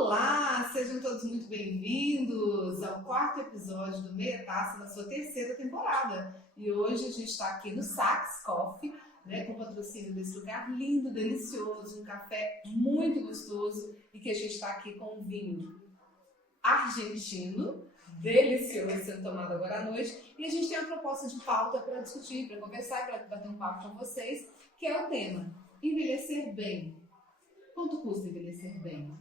Olá, sejam todos muito bem-vindos ao quarto episódio do Meia Taça na sua terceira temporada. E hoje a gente está aqui no Sax Coffee, né, com patrocínio desse lugar lindo, delicioso, um café muito gostoso e que a gente está aqui com um vinho argentino, delicioso, sendo tomado agora à noite. E a gente tem uma proposta de pauta para discutir, para conversar, para bater um papo com vocês, que é o tema envelhecer bem. Quanto custa envelhecer bem?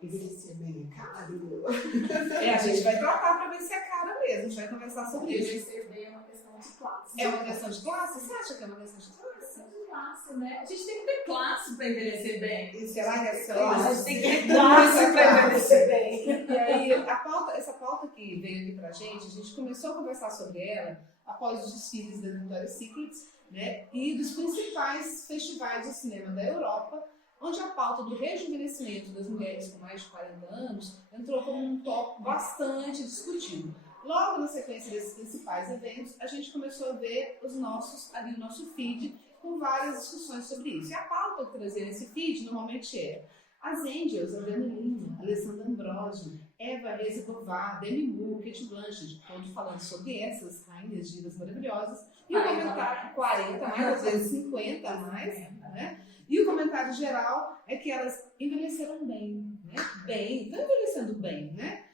Envelhecer bem é caro? A gente vai tratar para ver se é caro mesmo, a gente vai conversar sobre isso. Envelhecer bem é uma questão de classe. É uma questão de classe? Você acha que é uma questão de classe? Classe, né? A gente tem que ter classe para envelhecer bem. E será que é só A isso? gente tem que ter classe para envelhecer bem. E aí, essa pauta que veio aqui pra gente, a gente começou a conversar sobre ela após os desfiles da Victoria's Secret, né, e dos principais festivais de cinema da Europa, onde a pauta do rejuvenescimento das mulheres com mais de 40 anos entrou como um tópico bastante discutido. Logo na sequência desses principais eventos, a gente começou a ver o nosso feed com várias discussões sobre isso. E a pauta que trazia nesse feed normalmente era as Angels, Adriana Lima, Alessandra Ambrosio, Eva Reza Tovar, Demi Moore, Kate Blanchett, todos falando sobre essas rainhas divas maravilhosas. E o comentário 40 mais, às vezes 50 mais, né? E o comentário geral é que elas envelheceram bem, né? Bem, estão envelhecendo bem, né?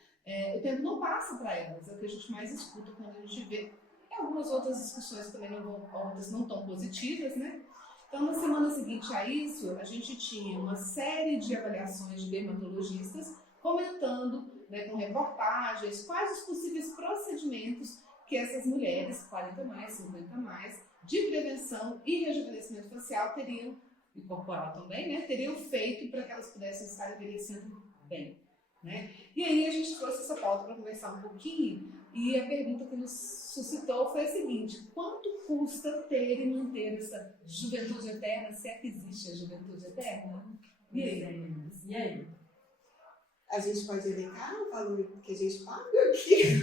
O tempo não passa para elas, é o que a gente mais escuta quando a gente vê. E algumas outras discussões também outras não tão positivas, né? Então, na semana seguinte a isso, a gente tinha uma série de avaliações de dermatologistas comentando, né, com reportagens, quais os possíveis procedimentos que essas mulheres, 40 mais, 50 mais, de prevenção e rejuvenescimento facial teriam, e corporal também, né, teriam feito para que elas pudessem estar envelhecendo bem, né? E aí a gente trouxe essa pauta para conversar um pouquinho, e a pergunta que nos suscitou foi a seguinte: quanto custa ter e manter essa juventude eterna, se é que existe a juventude eterna? E aí? E aí? A gente pode elencar o valor que a gente paga aqui?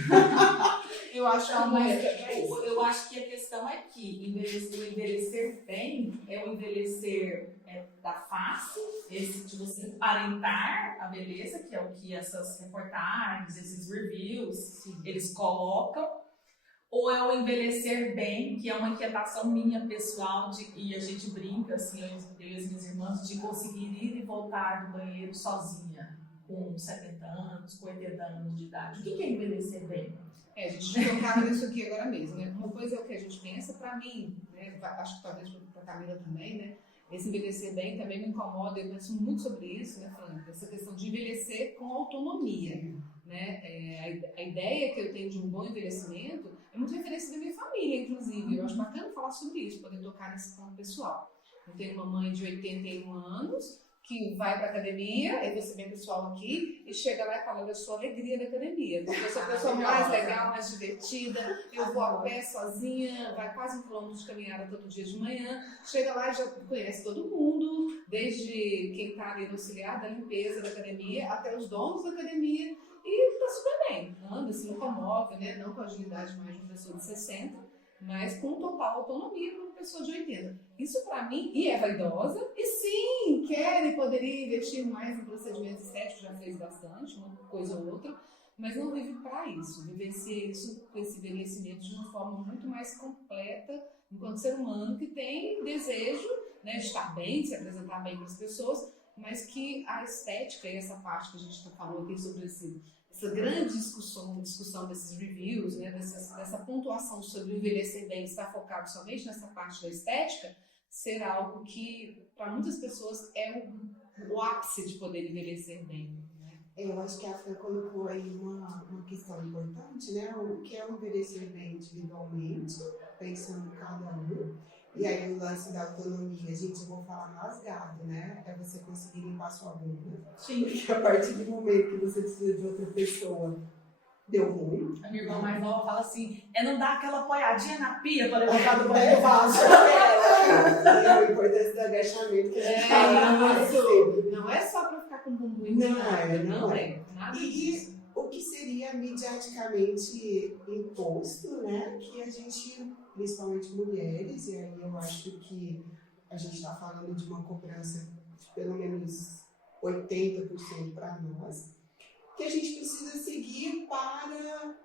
Eu acho que Eu acho que a questão é que envelhecer bem é o envelhecer da face, esse de você aparentar a beleza, que é o que essas reportagens, esses reviews, eles colocam, ou é o envelhecer bem, que é uma inquietação minha pessoal, e a gente brinca, assim, eu e as minhas irmãs, de conseguir ir e voltar do banheiro sozinha, com 70 anos, com 80 anos de idade. O que é envelhecer bem? A gente tocava nisso aqui agora mesmo, né? Uma coisa é o que a gente pensa, para mim, né? Acho que talvez para a Camila também, né? Esse envelhecer bem também me incomoda, eu penso muito sobre isso, né, Fran? Essa questão de envelhecer com autonomia, né? A ideia que eu tenho de um bom envelhecimento é muito referência da minha família, inclusive. Eu acho bacana falar sobre isso, poder tocar nesse ponto pessoal. Eu tenho uma mãe de 81 anos, que vai para a academia, aí você vem pessoal aqui e chega lá e fala: eu sou a alegria da academia, porque eu sou a pessoa mais legal, mais divertida, eu vou a pé sozinha, vai quase 1 quilômetro de caminhada todo dia de manhã, chega lá e já conhece todo mundo, desde quem está ali no auxiliar da limpeza da academia até os donos da academia, e está super bem, anda, se locomove, né? Não com a agilidade mais de uma pessoa de 60, mas com total autonomia para uma pessoa de 80. Isso para mim, e é vaidosa, e sim, quer e poderia investir mais em procedimentos estéticos, já fez bastante, uma coisa ou outra, mas não vive para isso, vivencia isso, esse envelhecimento de uma forma muito mais completa, enquanto ser humano que tem desejo, né, de estar bem, de se apresentar bem para as pessoas, mas que a estética e essa parte que a gente falou aqui sobre essa grande discussão desses reviews, né, dessa pontuação sobre o envelhecer bem, estar focado somente nessa parte da estética, ser algo que, para muitas pessoas, é o ápice de poder envelhecer bem. Né? Eu acho que a Fran colocou aí uma questão importante, né? O que é o envelhecer bem individualmente, pensando em cada um. E aí o lance da autonomia, gente, eu vou falar rasgado, né? É você conseguir limpar sua bunda. Sim. Porque a partir do momento que você precisa de outra pessoa, deu ruim. A minha irmã mais nova fala assim: não dar aquela apoiadinha na pia para levantar do banheiro vaso. É a importância do agachamento que a gente fala sempre. Não é só para ficar com o bumbum não é. Nada E disso. o que seria mediaticamente imposto, né? Que a gente, principalmente mulheres, e aí eu acho que a gente está falando de uma cobrança de pelo menos 80% para nós, que a gente precisa seguir para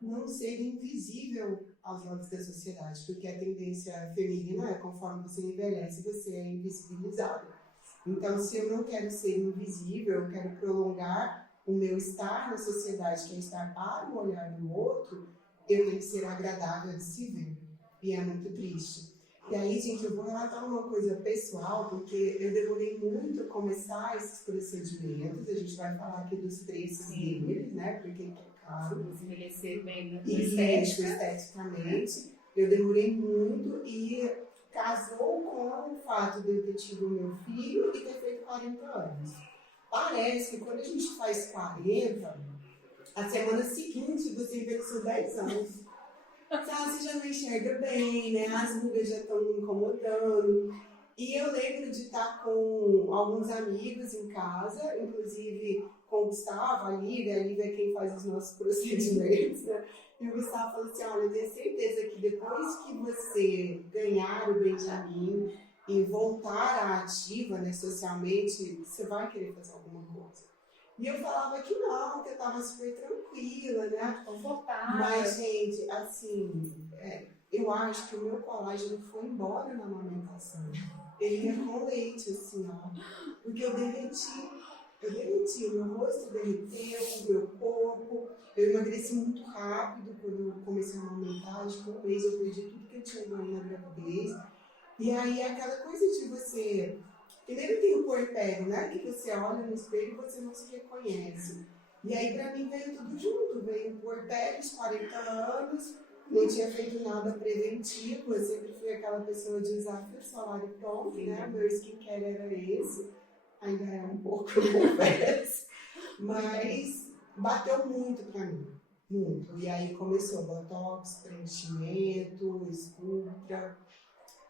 não ser invisível aos olhos da sociedade, porque a tendência feminina é, conforme você envelhece, você é invisibilizado. Então, se eu não quero ser invisível, eu quero prolongar o meu estar na sociedade, que é estar para o olhar do outro, eu tenho que ser agradável de se ver. E é muito triste. E aí, gente, eu vou relatar uma coisa pessoal, porque eu demorei muito a começar esses procedimentos. A gente vai falar aqui dos preços deles, né? Porque é caro. Envelhecer bem, né? Isso, esteticamente. Eu demorei muito e casou com o fato de eu ter tido meu filho e ter feito 40 anos. Parece que quando a gente faz 40, a semana seguinte você envelheceu 10 anos. Você já não enxerga bem, né? As rugas já estão me incomodando. E eu lembro de estar com alguns amigos em casa, inclusive com o Gustavo, a Lívia é quem faz os nossos procedimentos, né? E o Gustavo falou assim, olha, eu tenho certeza que depois que você ganhar o Benjamin e voltar à ativa, né, socialmente, você vai querer fazer alguma coisa. E eu falava que não, que eu estava super tranquila, né? Confortável. Mas, gente, assim, eu acho que o meu colágeno foi embora na amamentação. Ele ia com leite, assim, ó. Porque eu derreti, o meu rosto derreteu, o meu corpo. Eu emagreci muito rápido quando eu comecei a amamentar. Acho que um mês eu perdi tudo que eu tinha ganho na gravidez. E aí, aquela coisa de você... E nem tem o puerpério, né? Que você olha no espelho e você não se reconhece. E aí, pra mim, veio tudo junto. Veio o puerpério, os 40 anos, não tinha feito nada preventivo. Eu sempre fui aquela pessoa de usar fio solar e pronto, né? Meu skincare era esse. Ainda é um pouco, eu confesso. Mas bateu muito pra mim. Muito. E aí começou botox, preenchimento, escultura.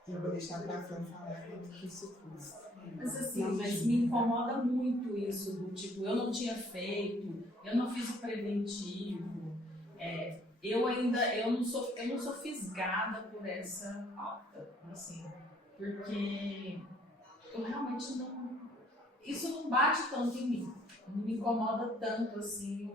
Eu vou deixar pra Fran falar quanto que isso custa. Mas assim, me incomoda muito isso, do tipo, eu não tinha feito, eu não fiz o preventivo, eu não sou fisgada por essa pauta, assim, porque eu realmente não, isso não bate tanto em mim, não me incomoda tanto, assim,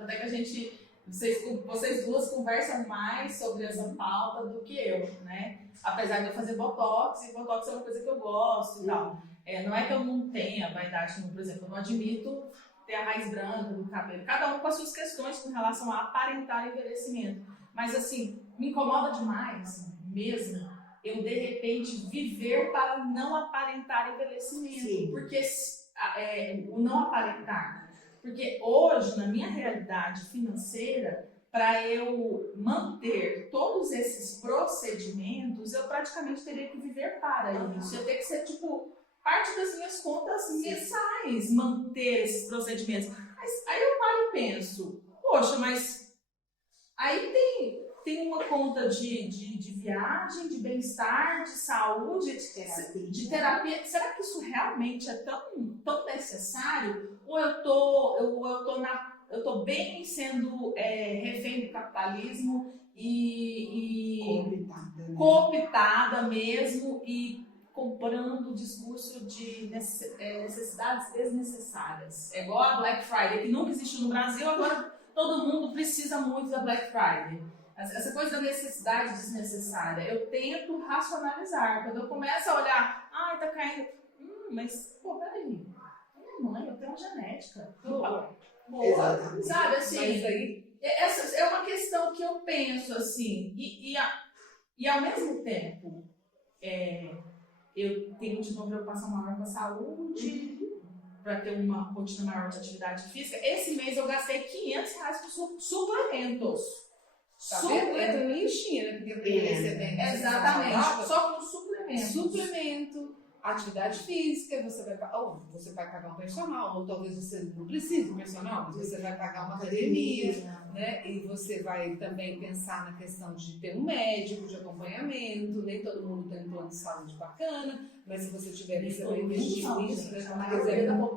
até que a gente, vocês duas conversam mais sobre essa pauta do que eu, né? Apesar de eu fazer botox, e botox é uma coisa que eu gosto e tal. Não é que eu não tenha vaidade, por exemplo, eu não admito ter a raiz branca do cabelo. Cada um com as suas questões com relação a aparentar envelhecimento. Mas assim, me incomoda demais, mesmo, eu de repente viver para não aparentar envelhecimento. Sim. Porque o não aparentar. Porque hoje, na minha realidade financeira, para eu manter todos esses procedimentos, eu praticamente teria que viver para isso. Eu teria que ser, tipo, parte das minhas contas mensais, manter esses procedimentos. Mas aí eu paro e penso, poxa, mas aí tem uma conta de viagem, de bem-estar, de saúde, de terapia. Será que isso realmente é tão necessário? Ou eu tô bem sendo refém do capitalismo e cooptada mesmo e comprando o discurso de necessidades desnecessárias. É igual a Black Friday, que nunca existiu no Brasil, agora todo mundo precisa muito da Black Friday. Essa coisa da necessidade desnecessária, eu tento racionalizar. Quando eu começo a olhar, tá caindo, mas, peraí, minha mãe, eu tenho uma genética. Boa. Sabe, assim, mas aí... essa é uma questão que eu penso, assim, e ao mesmo tempo, eu tenho de uma preocupação maior com a saúde, para ter uma rotina maior de atividade física. Esse mês eu gastei R$500 por suplementos. Tá vendo? Entra na listinha, né? Porque exatamente, só com suplementos. Suplemento, atividade física, você vai pagar um personal, ou talvez você não precise de personal, mas você vai pagar uma academia, né? E você vai também pensar na questão de ter um médico de acompanhamento, nem todo mundo tem um plano de saúde bacana, mas se você tiver, você vai investir nisso, né? A maioria não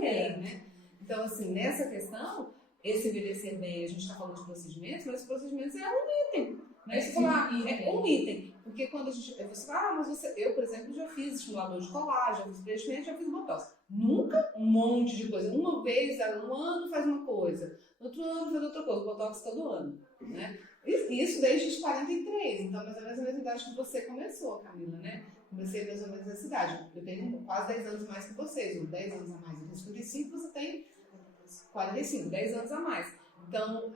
tem, né? Então, assim, nessa questão, esse envelhecer bem, a gente está falando de procedimentos, mas os procedimentos é um item. Né? Você fala, é um item. Porque quando você fala, mas eu, por exemplo, já fiz estimulador de colágeno, já fiz preenchimento, já fiz botox. Nunca um monte de coisa. Uma vez, um ano faz uma coisa, outro ano faz outra coisa, botox todo ano, né? Isso desde os 43, então mais ou menos a mesma idade que você começou, Camila, né? Comecei mais ou menos nessa idade. Eu tenho quase 10 anos mais que vocês, ou 10 anos a mais. Eu tenho 55, você tem 45, 10 anos a mais. Então,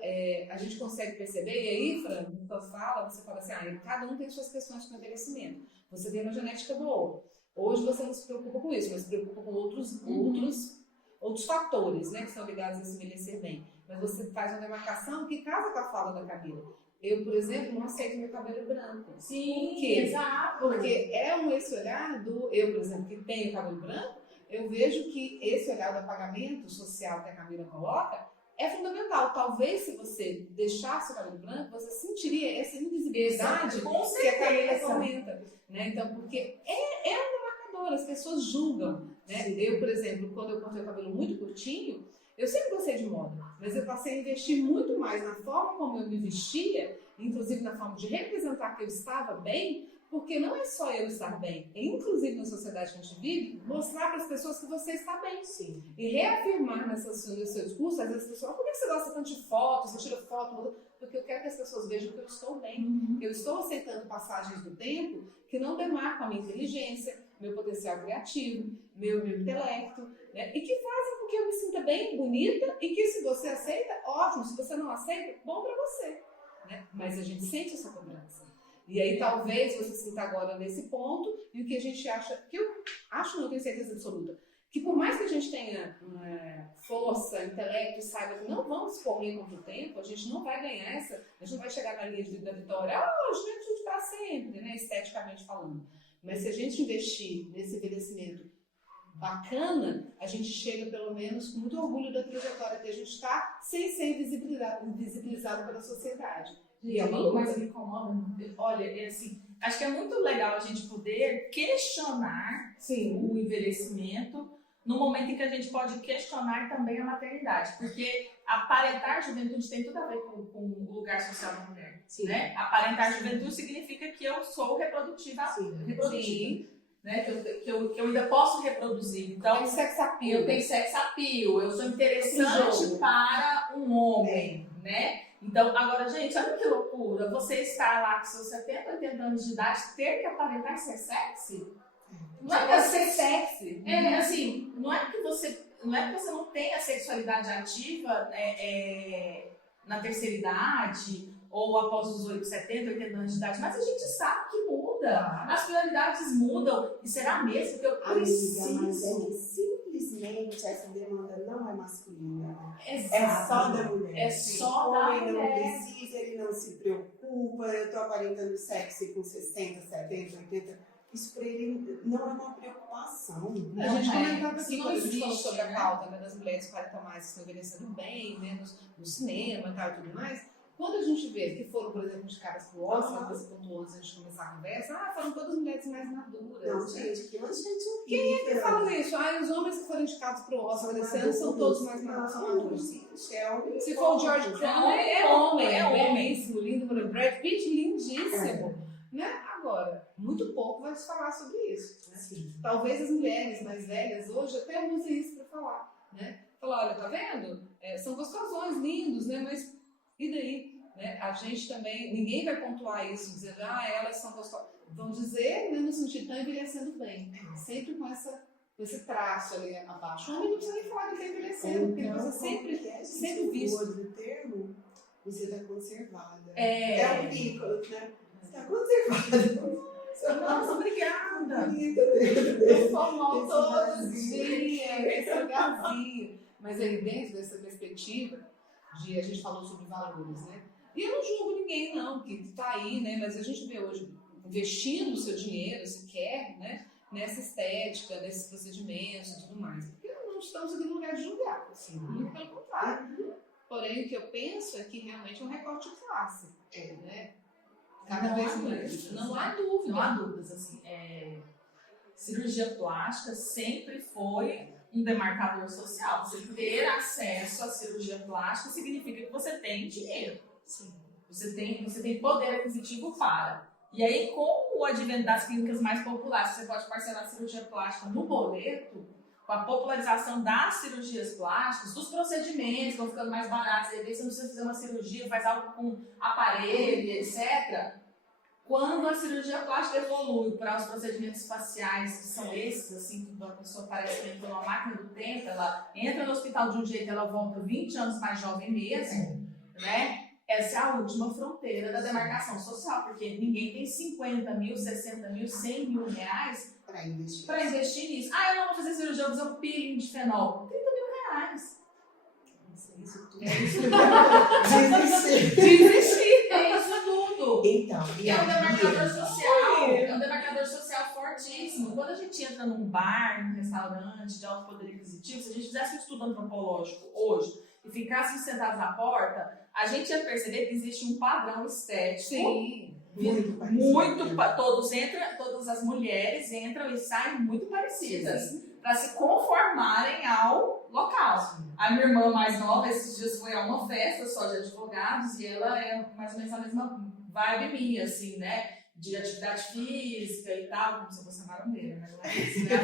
a gente consegue perceber, e aí, Fran, no que você fala assim, cada um tem suas questões com envelhecimento. Você tem uma genética boa. Hoje você não se preocupa com isso, mas se preocupa com outros fatores, né, que são ligados a se envelhecer bem. Mas você faz uma demarcação que casa com a fala da Camila. Eu, por exemplo, não aceito meu cabelo branco. Sim, exato. Porque esse olhar eu, por exemplo, que tenho cabelo branco, eu vejo que esse olhar do apagamento social que a Camila coloca é fundamental. Talvez se você deixasse o cabelo branco, você sentiria essa invisibilidade que a Camila comenta. Né? Então, porque é um demarcador, as pessoas julgam. Né? Eu, por exemplo, quando eu cortei o cabelo muito curtinho, eu sempre gostei de moda, mas eu passei a investir muito mais na forma como eu me vestia, inclusive na forma de representar que eu estava bem, porque não é só eu estar bem, é inclusive na sociedade que a gente vive, mostrar para as pessoas que você está bem. Sim. E reafirmar no seu discurso, às vezes as pessoas, por que você gosta tanto de fotos, você tira foto? Porque eu quero que as pessoas vejam que eu estou bem. Eu estou aceitando passagens do tempo que não demarcam a minha inteligência, meu potencial criativo, meu intelecto, né? E que fazem com que eu me sinta bem, bonita, e que se você aceita, ótimo, se você não aceita, bom para você. Né? Mas a gente sente essa cobrança. E aí talvez você sinta agora nesse ponto, e o que a gente acha, que eu acho, não tenho certeza absoluta, que por mais que a gente tenha força, intelecto e saiba que não vamos correr contra o tempo, a gente não vai ganhar a gente não vai chegar na linha da vitória, juventude para sempre, né, esteticamente falando. Mas se a gente investir nesse envelhecimento bacana, a gente chega pelo menos com muito orgulho da trajetória que a gente está, sem ser invisibilizado pela sociedade. E é uma coisa que me incomoda. Olha, assim, acho que é muito legal a gente poder questionar o envelhecimento no momento em que a gente pode questionar também a maternidade, porque aparentar juventude tem tudo a ver com o lugar social da mulher. Né? Aparentar juventude significa que eu sou reprodutiva. Né? Que eu ainda posso reproduzir. Então, eu tenho sex appeal, eu sou interessante para um homem, né? Então, agora, gente, olha que loucura. Você estar lá com seus 70, 80 anos de idade, ter que aparentar ser sexy. Não é que ser sexy. Assim, não é que você não tenha sexualidade ativa na terceira idade ou após os 70, 80 anos de idade, mas a gente sabe que muda. As prioridades mudam. E será mesmo que eu preciso? Mas é que simplesmente essa demanda não é masculina. Exato. É só da mulher. É só da mulher. Ele não precisa, ele não se preocupa. Eu estou aparentando sexy com 60, 70, 80. Isso para ele não é uma preocupação. A gente comentava assim, quando a gente falou sobre a pauta, né, das mulheres que parecem mais se envelhecendo bem, né, no cinema e tal e tudo mais. Quando a gente vê que foram, por exemplo, indicadas para o Oscar, você pontuou antes de começar a conversa, foram todas mulheres mais maduras. Não, gente, que gente. Quem é que fala isso? Os homens que foram indicados para o Oscar desse ano são todos mais maduros. Se for o George Clooney, é homem, belíssimo, lindo, Brad Pitt, lindíssimo. Né? Agora, muito pouco vai se falar sobre isso. Né? Talvez as mulheres mais velhas hoje até usem isso para falar. Né? Falar, olha, tá vendo? São gostosões, lindos, né? Mas e daí? Né? A gente também, ninguém vai pontuar isso, dizendo, elas são gostosas. Vão dizer, né, no sentido, estão envelhecendo bem. Sempre com esse traço ali abaixo. O homem não precisa nem falar que está envelhecendo, porque ele precisa sempre visto. O termo, você está conservada. É um pico, né? Você está conservada. Nossa, obrigada. Eu formo todos os dias, esse lugarzinho. Mas aí, dentro dessa perspectiva, a gente falou sobre valores, né? E eu não julgo ninguém, não, que está aí, né? Mas a gente vê hoje investindo o seu dinheiro, se quer, né? Nessa estética, nesses procedimentos e tudo mais. Porque não estamos aqui no lugar de julgar, assim, muito pelo contrário. Porém, o que eu penso é que realmente é um recorte de classe, né? Cada vez mais. Não há dúvidas, assim. Cirurgia plástica sempre foi um demarcador social. Você ter acesso à cirurgia plástica significa que você tem dinheiro. Sim. Você tem poder aquisitivo para. E aí, com o advento das clínicas mais populares, você pode parcelar a cirurgia plástica no boleto, com a popularização das cirurgias plásticas, dos procedimentos que estão ficando mais baratos, aí você não precisa fazer uma cirurgia, faz algo com aparelho, etc. Quando a cirurgia plástica evolui para os procedimentos faciais, que são esses, assim, que a pessoa parece que entrou numa máquina do tempo, ela entra no hospital de um jeito, ela volta 20 anos mais jovem mesmo, né? Essa é a última fronteira da demarcação social, porque ninguém tem 50 mil, 60 mil, 100 mil reais Para investir. para investir nisso. Ah, eu não vou fazer cirurgia, eu vou fazer um peeling de fenol. 30 mil reais. Isso tudo. Desistir. É isso tudo. Então, e É um aí, demarcador social. É um demarcador social fortíssimo. Quando a gente entra num bar, num restaurante de alto poder aquisitivo, se a gente fizesse um estudo antropológico hoje e ficássemos sentados na porta, a gente ia perceber que existe um padrão estético. Sim. muito parecido. Todas as mulheres entram e saem muito parecidas para se conformarem ao local. A minha irmã mais nova, esses dias foi a uma festa só de advogados e ela é mais ou menos a mesma vibe minha, assim, né? De atividade física e tal, como se fosse marombeira, né?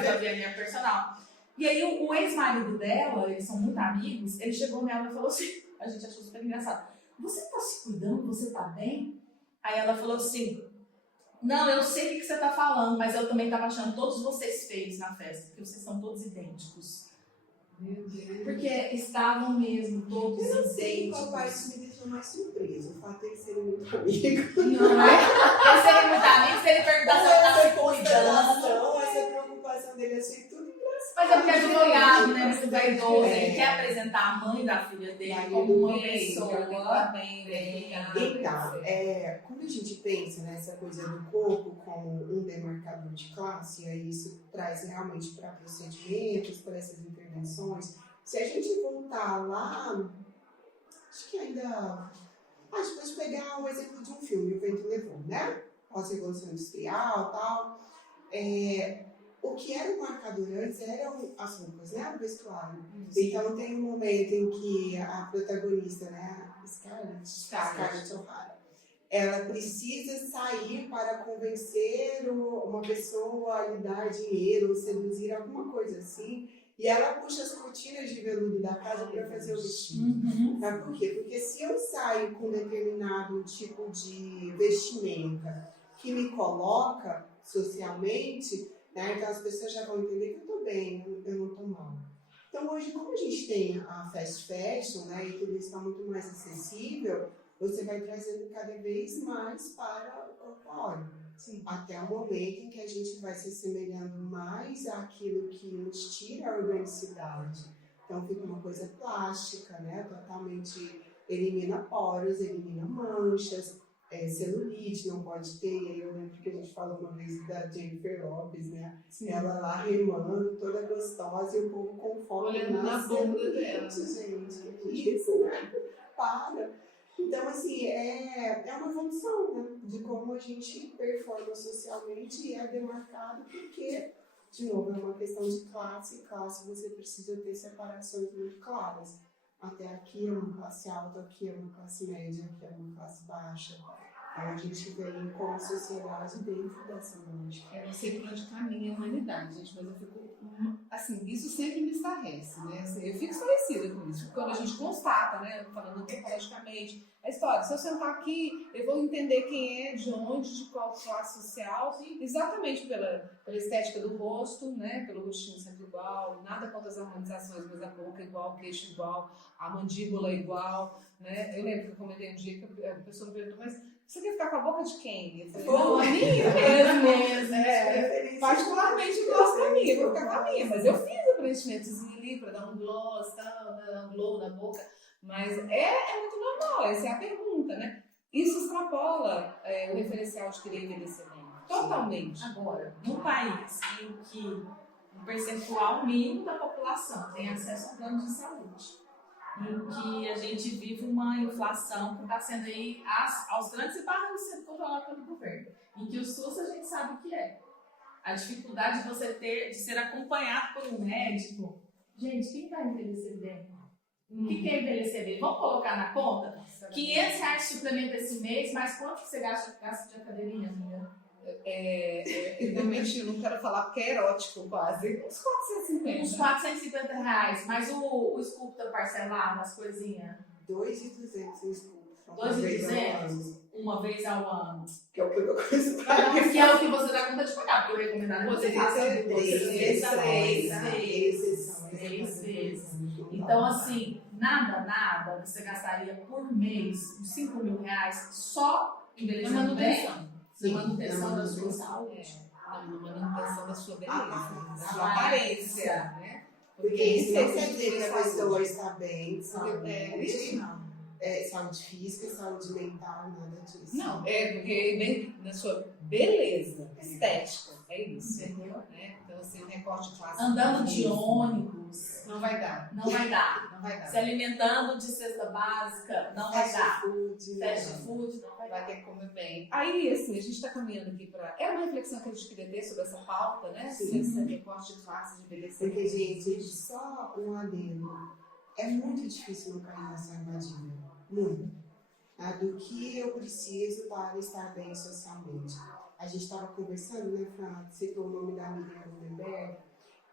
A minha personal. E aí o ex-marido dela, eles são muito amigos, ele chegou nela e falou assim, a gente achou super engraçado, você tá se cuidando? Você tá bem? Aí ela falou assim, não, eu sei o que você tá falando, mas eu também tava achando todos vocês feios na festa, porque vocês são todos idênticos. Meu Deus. Porque estavam mesmo todos Eu não sei idênticos. qual parte me deixou mais surpresa, o fato de eles serem muito amigos. Não é? Ele seria muito amigo se ele perguntasse se ela tava se cuidando. Essa preocupação dele, achei tudo engraçado. Mas é porque é advogado, né? Muito É. vaidoso. Ele quer apresentar a mãe da filha dele Aí como ele uma vem, pessoa. Então, quando a gente pensa nessa coisa do corpo como um demarcador de classe, aí isso traz realmente para procedimentos, para essas intervenções. Se a gente voltar lá, acho que ainda. A gente pode pegar o exemplo de um filme, O Vento Levou, né? Pós-Revolução Industrial e tal. O que era o marcador antes eram as roupas, né? O vestuário. Então tem um momento em que a protagonista, né? Scarlett O'Hara, ela precisa sair para convencer uma pessoa a lhe dar dinheiro, ou seduzir, alguma coisa assim. E ela puxa as cortinas de veludo da casa para fazer o vestido. Sabe por quê? Porque se eu saio com determinado tipo de vestimenta que me coloca socialmente, né, então as pessoas já vão entender que eu estou bem, eu não estou mal. Então hoje, como a gente tem a fast fashion, né, e tudo isso está muito mais acessível, você vai trazendo cada vez mais para o corpóreo. Até o momento em que a gente vai se assemelhando mais àquilo que nos tira a organicidade. Então fica uma coisa plástica, né? Totalmente elimina poros, elimina manchas, celulite não pode ter. Eu lembro que a gente falou uma vez da Jennifer Lopez, né? Sim. Ela lá remando, toda gostosa, e o povo com foco na bunda dela. Gente, que isso, né? Para! Então, assim, é uma evolução, né? De como a gente performa socialmente e é demarcado, porque, de novo, é uma questão de classe. Classe você precisa ter separações muito claras. Até aqui é uma classe alta, aqui é uma classe média, aqui é uma classe baixa. Aí a gente vem com a sociedade dentro dessa lógica. Eu não sei por onde caminha a humanidade, gente, mas eu fico, assim, isso sempre me estarrece, né? Assim, eu fico estarrecida com isso, quando a gente constata, né, falando antropologicamente, a história, se eu sentar aqui, eu vou entender quem é, de onde, de qual classe social, exatamente pela estética do rosto, né, pelo rostinho sempre igual, nada contra as harmonizações, mas a boca igual, o queixo igual, a mandíbula igual, né? Eu lembro que eu comentei um dia que a pessoa me perguntou, mas você quer ficar com a boca de quem? Eu falei, não, a minha mesmo. Particularmente eu gosto da minha, eu vou ficar com a minha, mas eu fiz o preenchimentozinho ali para dar um gloss, dar um glow na boca, mas é muito normal, essa é a pergunta, né? Isso extrapola o referencial de querer envelhecer bem, totalmente. Agora, num país em que o percentual mínimo da população tem acesso a plano de saúde, em que a gente vive uma inflação que está sendo aí aos grandes e barras sendo controlada pelo governo, em que o SUS a gente sabe o que é. A dificuldade de você ter, de ser acompanhado por um médico. Gente, quem vai envelhecer bem? O que é envelhecer bem? Vamos colocar na conta? R$500 de suplemento esse mês, mas quanto que você gasta de academia, amiga? Realmente eu não quero falar porque é erótico quase. Uns 450. Uns R$450. Mas o sculptor parcelado, as coisinhas? 2.200 em sculptor. 2.200? Uma vez ao ano. Que é o que eu conheço. Que é o que você dá conta de pagar, porque o recomendado é você faça três vezes. Então, assim, nada você gastaria por mês uns R$5.000 só envelhecendo bem, na manutenção da sua saúde. Na manutenção da sua beleza, da sua aparência, né? Porque isso não quer dizer que a pessoa está bem, saúde física, saúde mental, nada disso. Não, porque bem na sua beleza, estética, é isso. Entendeu? Né? Então, assim, um recorte clássico. Andando de ônibus. Não vai dar. Não vai dar. Não vai dar. Se alimentando de cesta básica, não vai dar. Fast food, não vai dar. Vai ter que comer bem. Aí, assim, a gente está caminhando aqui para. É uma reflexão que a gente queria ter sobre essa pauta, né? Sim. Esse recorte de classe de envelhecimento. Porque, gente, só um adendo. É muito difícil não cair nessa armadilha. Muito. Do que eu preciso para estar bem socialmente. A gente estava conversando, né, Fran? Citou o nome da Miriam Goldenberg.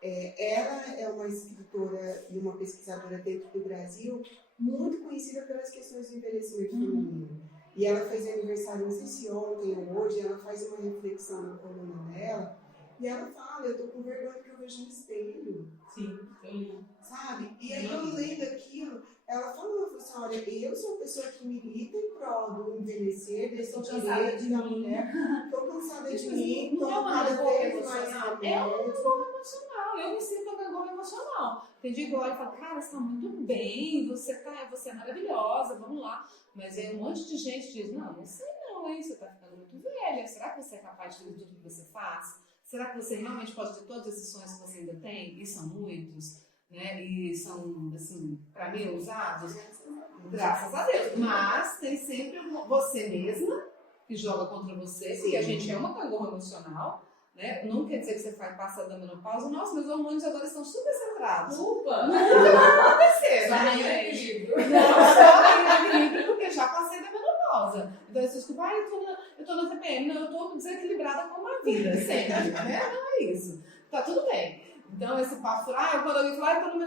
Ela é uma escritora e uma pesquisadora dentro do Brasil muito conhecida pelas questões do envelhecimento feminino. E ela fez aniversário, não sei se ontem ou hoje, ela faz uma reflexão na coluna dela. E ela fala, eu tô com vergonha porque eu vejo no espelho. Sim, eu li. Sabe? E aí eu lendo aquilo, ela falou assim, olha, eu sou uma pessoa que milita em prol do envelhecer, desse direito da mulher, tô cansada de mim, tô cada vez mais remédio. É uma gangorra emocional, eu me sinto uma gangorra emocional. Tem dia que eu olho e falo, cara, você tá muito bem, você é maravilhosa, vamos lá. Mas aí um monte de gente diz, não sei não, hein, você tá ficando muito velha, será que você é capaz de fazer tudo que você faz? Será que você realmente pode ter todos esses sonhos que você ainda tem? E são muitos, né? E são, assim, para mim, ousados. Graças a Deus. Mas tem sempre você mesma que joga contra você, porque a gente é uma gangorra emocional, né? Não quer dizer que você passa da menopausa. Nossa, meus hormônios agora estão super centrados. Opa! Nunca vai acontecer, Só né, nem gente? Não, só ainda equilíbrio, porque já passei da menopausa. Então, você desculpa, eu tô na TPM. Não, eu tô desequilibrada com a vida, sempre, né? Não é isso. Tá tudo bem. Então, esse papo, quando alguém fala, eu tô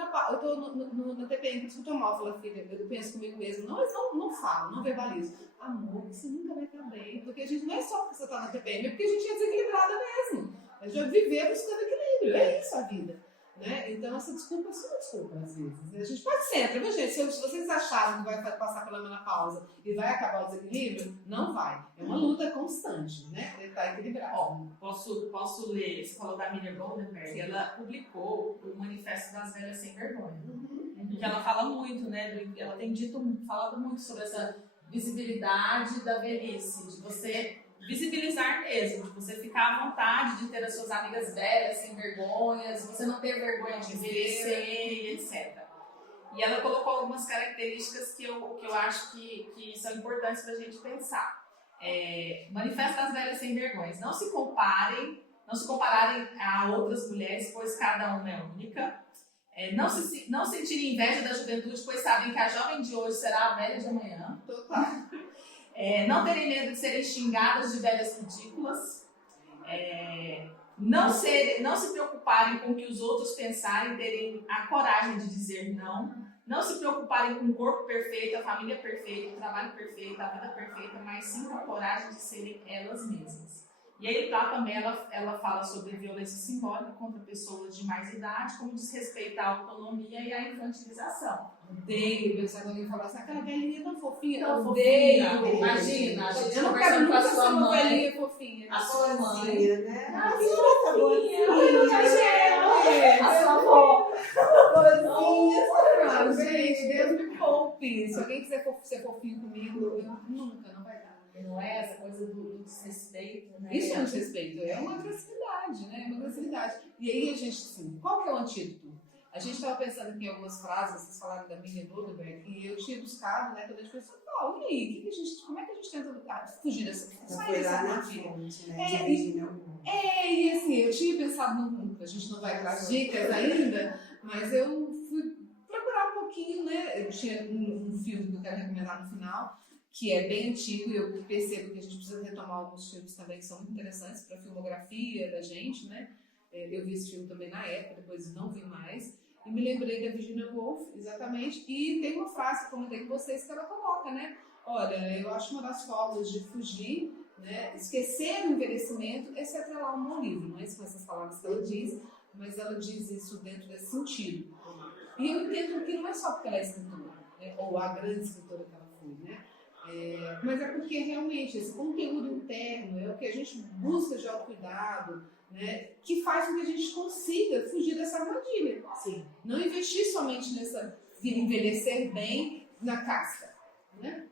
na TPM, por isso que eu tô mal. Eu falo, filha, eu penso comigo mesmo. Não falo, não verbalizo. Amor, você nunca vai estar bem. Porque a gente não é só porque você tá na TPM, é porque a gente é desequilibrada mesmo. A gente vai viver buscando equilíbrio. É isso a vida. Né? Então, essa desculpa é só uma desculpa, às vezes. A gente pode sempre, viu, gente? Se vocês acharam que vai passar pela menopausa e vai acabar o desequilíbrio, não vai. É uma luta constante, né? Ele tá equilibrado. Posso ler? Você falou da Miriam Goldenberg. Ela publicou o Manifesto das Velhas Sem Vergonha. Que ela fala muito, né? Ela tem falado muito sobre essa visibilidade da velhice, de você visibilizar mesmo, de você ficar à vontade de ter as suas amigas velhas, sem vergonhas, você não ter vergonha de envelhecer, etc. E ela colocou algumas características que eu acho que são importantes para a gente pensar. Manifesto das Velhas Sem Vergonhas. Não se compararem a outras mulheres, pois cada uma é única. Não sentirem inveja da juventude, pois sabem que a jovem de hoje será a velha de amanhã. Total. Não terem medo de serem xingadas de velhas ridículas. Não se preocuparem com o que os outros pensarem, terem a coragem de dizer não. Não se preocuparem com o corpo perfeito, a família perfeita, o trabalho perfeito, a vida perfeita, mas sim com a coragem de serem elas mesmas. E aí também ela fala sobre violência simbólica contra pessoas de mais idade, como desrespeito à autonomia e à infantilização. Odeio pensar quando alguém fala assim, aquela velhinha tão fofinha. Tão fofinha. fofinha. Imagina, a gente eu não quero conversando com a nunca ser sua uma mãe. velhinha fofinha. A sua mãe. Né? A sua boazinha. A sua avó. Gente, Deus me poupe. Se alguém quiser ser fofinho comigo, nunca, não vai dar. Não é essa coisa do desrespeito, né? Isso é um desrespeito, é uma agressividade, né? É uma agressividade. E aí a gente, assim, qual que é o antídoto? A gente estava pensando aqui em algumas frases, vocês falaram da Miriam Goldenberg, e eu tinha buscado, né, quando a gente pensou, e aí, como é que a gente tenta fugir dessa Foi lá na fonte, né? E assim, eu tinha pensado, a gente não vai dar as dicas ainda, mas eu fui procurar um pouquinho, né? Eu tinha um filme que eu quero recomendar no final, que é bem antigo, e eu percebo que a gente precisa retomar alguns filmes também que são muito interessantes para a filmografia da gente, né? Eu vi esse filme também na época, depois não vi mais, e me lembrei da Virginia Woolf, exatamente, e tem uma frase que eu comentei com vocês que ela coloca, né? Olha, eu acho uma das formas de fugir, né, esquecer o envelhecimento, é se atrelar um bom livro, não é isso com essas palavras que ela diz, mas ela diz isso dentro desse sentido. E eu entendo que não é só porque ela é escritora, né, ou a grande escritora que ela foi, né? Mas é porque realmente esse conteúdo interno é o que a gente busca de autocuidado, né, que faz com que a gente consiga fugir dessa armadilha. Sim. Não investir somente nessa envelhecer bem na casca, né?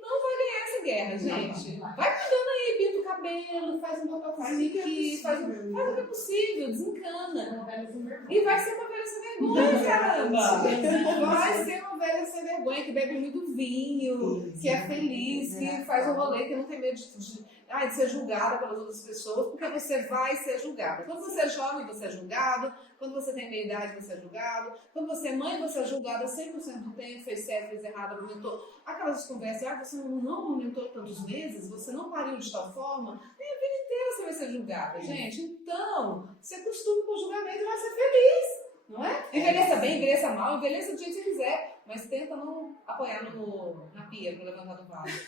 Não vai ganhar essa guerra, gente. Vai cuidando aí, pinta o cabelo, faz um botoxinho aqui, faz o que é possível, desencana. E vai ser uma velha sem vergonha, caramba! Vai ser uma velha sem vergonha que bebe muito vinho, que é feliz, que faz um rolê, que não tem medo de ser julgada pelas outras pessoas, porque você vai ser julgada. Quando você é jovem, você é julgado. Quando você tem meia idade, você é julgado. Quando você é mãe, você é julgada 100% do tempo, fez certo, fez errado, aumentou. Aquelas conversas, você não aumentou tantos meses, você não pariu de tal forma, nem a vida inteira você vai ser julgada, gente. Então, se acostume com o julgamento e vai ser feliz, não é? Envelheça bem, envelheça mal, envelheça do jeito que você quiser, mas tenta não apoiar na pia para levantar do vaso.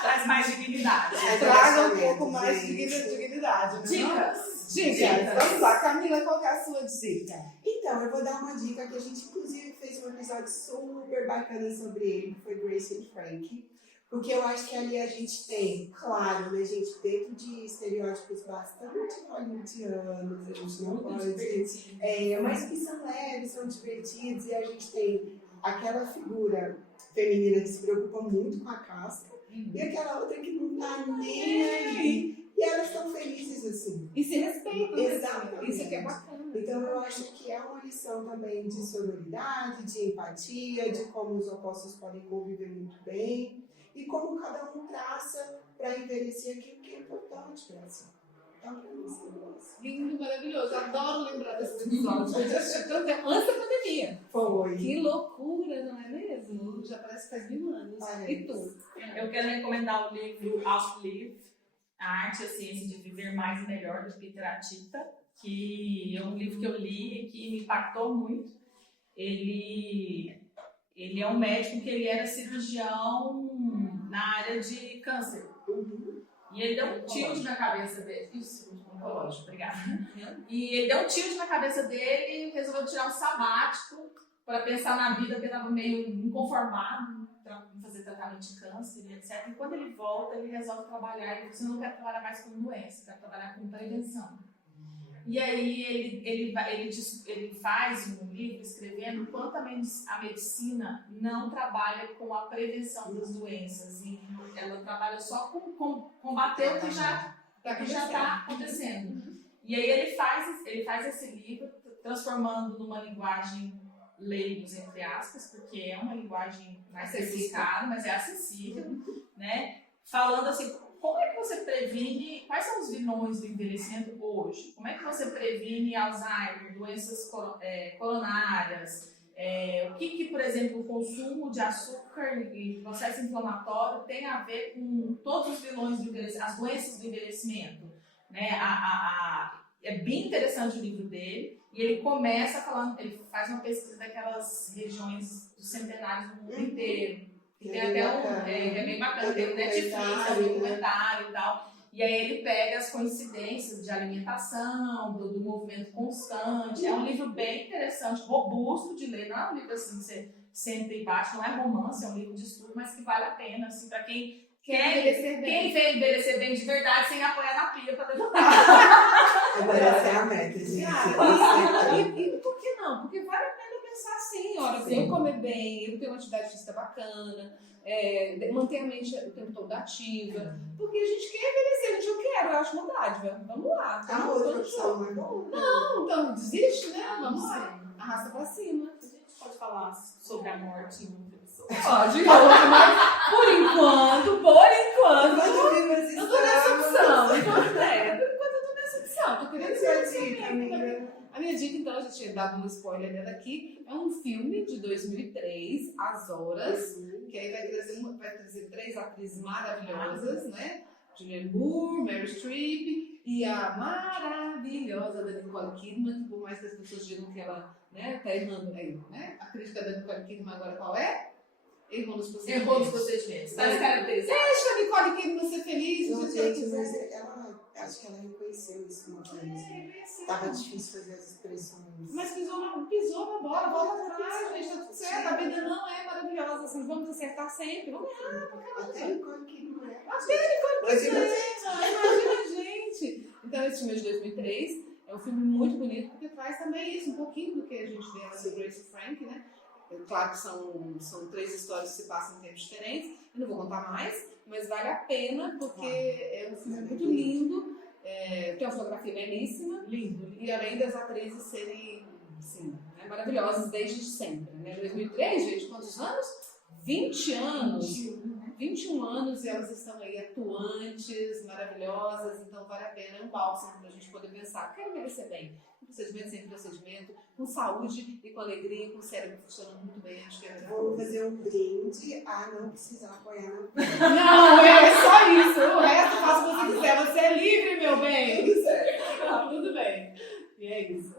Traz mais dignidade. Traga um pouco mais de dignidade. Dicas. Dicas. Vamos lá, Camila, qual que é a sua dica? Então, eu vou dar uma dica que a gente, inclusive, fez um episódio super bacana sobre ele, que foi Grace and Frankie. Porque eu acho que ali a gente tem, claro, né, gente, dentro de estereótipos bastante hollywoodianos, a gente não pode. Mas que são leves, são divertidos, e a gente tem aquela figura feminina que se preocupa muito com a casca, e aquela outra que não tá nem aí. E elas estão felizes assim. E se respeitam. Exatamente. Isso aqui é bacana. Então eu acho que é uma lição também de sororidade, de empatia, de como os opostos podem conviver muito bem e como cada um traça para envelhecer aquilo que é importante para si. Então, para mim, isso é nossa. Lindo, maravilhoso. Adoro lembrar desses episódios. Eu já assisti tanto tempo antes da pandemia. Foi. Que loucura, não é mesmo? Já parece que faz 1000 anos. E tu? Eu quero recomendar o livro Outlive, A Arte e a Ciência de Viver Mais e Melhor, do Peter Attia, que é um livro que eu li e que me impactou muito. Ele é um médico que ele era cirurgião na área de câncer. E ele deu um tilt na cabeça dele. Isso, oncológico, obrigada. E ele deu um tilt na cabeça dele e resolveu tirar um sabático para pensar na vida, porque ele estava meio inconformado em fazer tratamento de câncer e etc. E quando ele volta, ele resolve trabalhar. Ele disse: eu não quero trabalhar mais com doença, quero trabalhar com prevenção. E aí ele faz um livro escrevendo quanto a medicina não trabalha com a prevenção das doenças. E ela trabalha só com combater o que já está acontecendo. E aí ele faz esse livro transformando numa linguagem leigos, entre aspas, porque é uma linguagem mais rebuscada, mas é acessível, né? Falando assim, como é que você previne, quais são os vilões do envelhecimento hoje? Como é que você previne Alzheimer, doenças coronárias? O que, por exemplo, o consumo de açúcar e processo inflamatório tem a ver com todos os vilões do envelhecimento, as doenças do envelhecimento? Né? É bem interessante o livro dele, e ele começa falando, ele faz uma pesquisa daquelas regiões dos centenários do mundo inteiro. E tem até é bem bacana, tem o Netflix, tem um documentário e tal. E aí ele pega as coincidências de alimentação, do movimento constante. É um livro bem interessante, robusto de ler. Não é um livro assim que você senta e bate, não é romance, é um livro de estudo, mas que vale a pena, assim, para quem quer envelhecer bem de verdade, sem apoiar na pia para levantar. Agora essa é a meta, gente. E por que não? Porque vale a pena pensar assim, olha, se eu comer bem, eu ter uma atividade física bacana, manter a mente o tempo todo ativa, porque a gente quer envelhecer, eu acho uma dádiva. Vamos lá. Tá uma outra opção, não é bom? Não, então desiste, né? Vamos lá. Arrasta pra cima. A gente pode falar sobre a morte em outra pessoa. Pode, mas por enquanto, eu tô nessa opção. Por enquanto eu tô nessa opção. Tô querendo ser assim, amiga. A minha dica, então, a gente tinha dado um spoiler dela aqui, é um filme de 2003, As Horas, que aí vai trazer 3 atrizes maravilhosas, né? Julianne Moore, Meryl Streep e a maravilhosa da Nicole Kidman, que por mais que as pessoas digam que ela, né, tá errando aí, né? A crítica da Nicole Kidman agora qual é? Errou nos procedimentos. Errou nos procedimentos. Tá descaracterizado. Deixa a Nicole Kidman ser feliz. Não, do jeito que gente, ela mas quiser. ela, acho que ela reconheceu isso uma vez. É, Tava difícil fazer as expressões. mas pisou na bola, volta atrás, gente, tá tudo certo. A vida não é maravilhosa, assim, vamos acertar sempre, vamos errar pra caramba. Até Nicole Kidman é. Imagina, gente. Então, esse filme é de 2003, é um filme muito bonito, porque traz também isso, um pouquinho do que a gente vê na Grace Frank, né? Claro que são 3 histórias que se passam em tempos diferentes, eu não vou contar mais, mas vale a pena, porque é um filme muito lindo, tem uma fotografia belíssima, Lindo. e além das atrizes serem, assim, né, maravilhosas desde sempre, né? 2003, gente, quantos anos? 20 anos! 21 anos e elas estão aí atuantes, maravilhosas, então vale a pena, é um bálsamo para a gente poder pensar, quero envelhecer bem, com procedimento sem procedimento, com saúde e com alegria, com o cérebro funcionando muito bem, acho que é melhor. Vamos fazer um brinde a não precisar apoiar Não, na é só isso, o resto faça o que você quiser, você é livre, meu bem! Tudo certo, tudo bem, e é isso.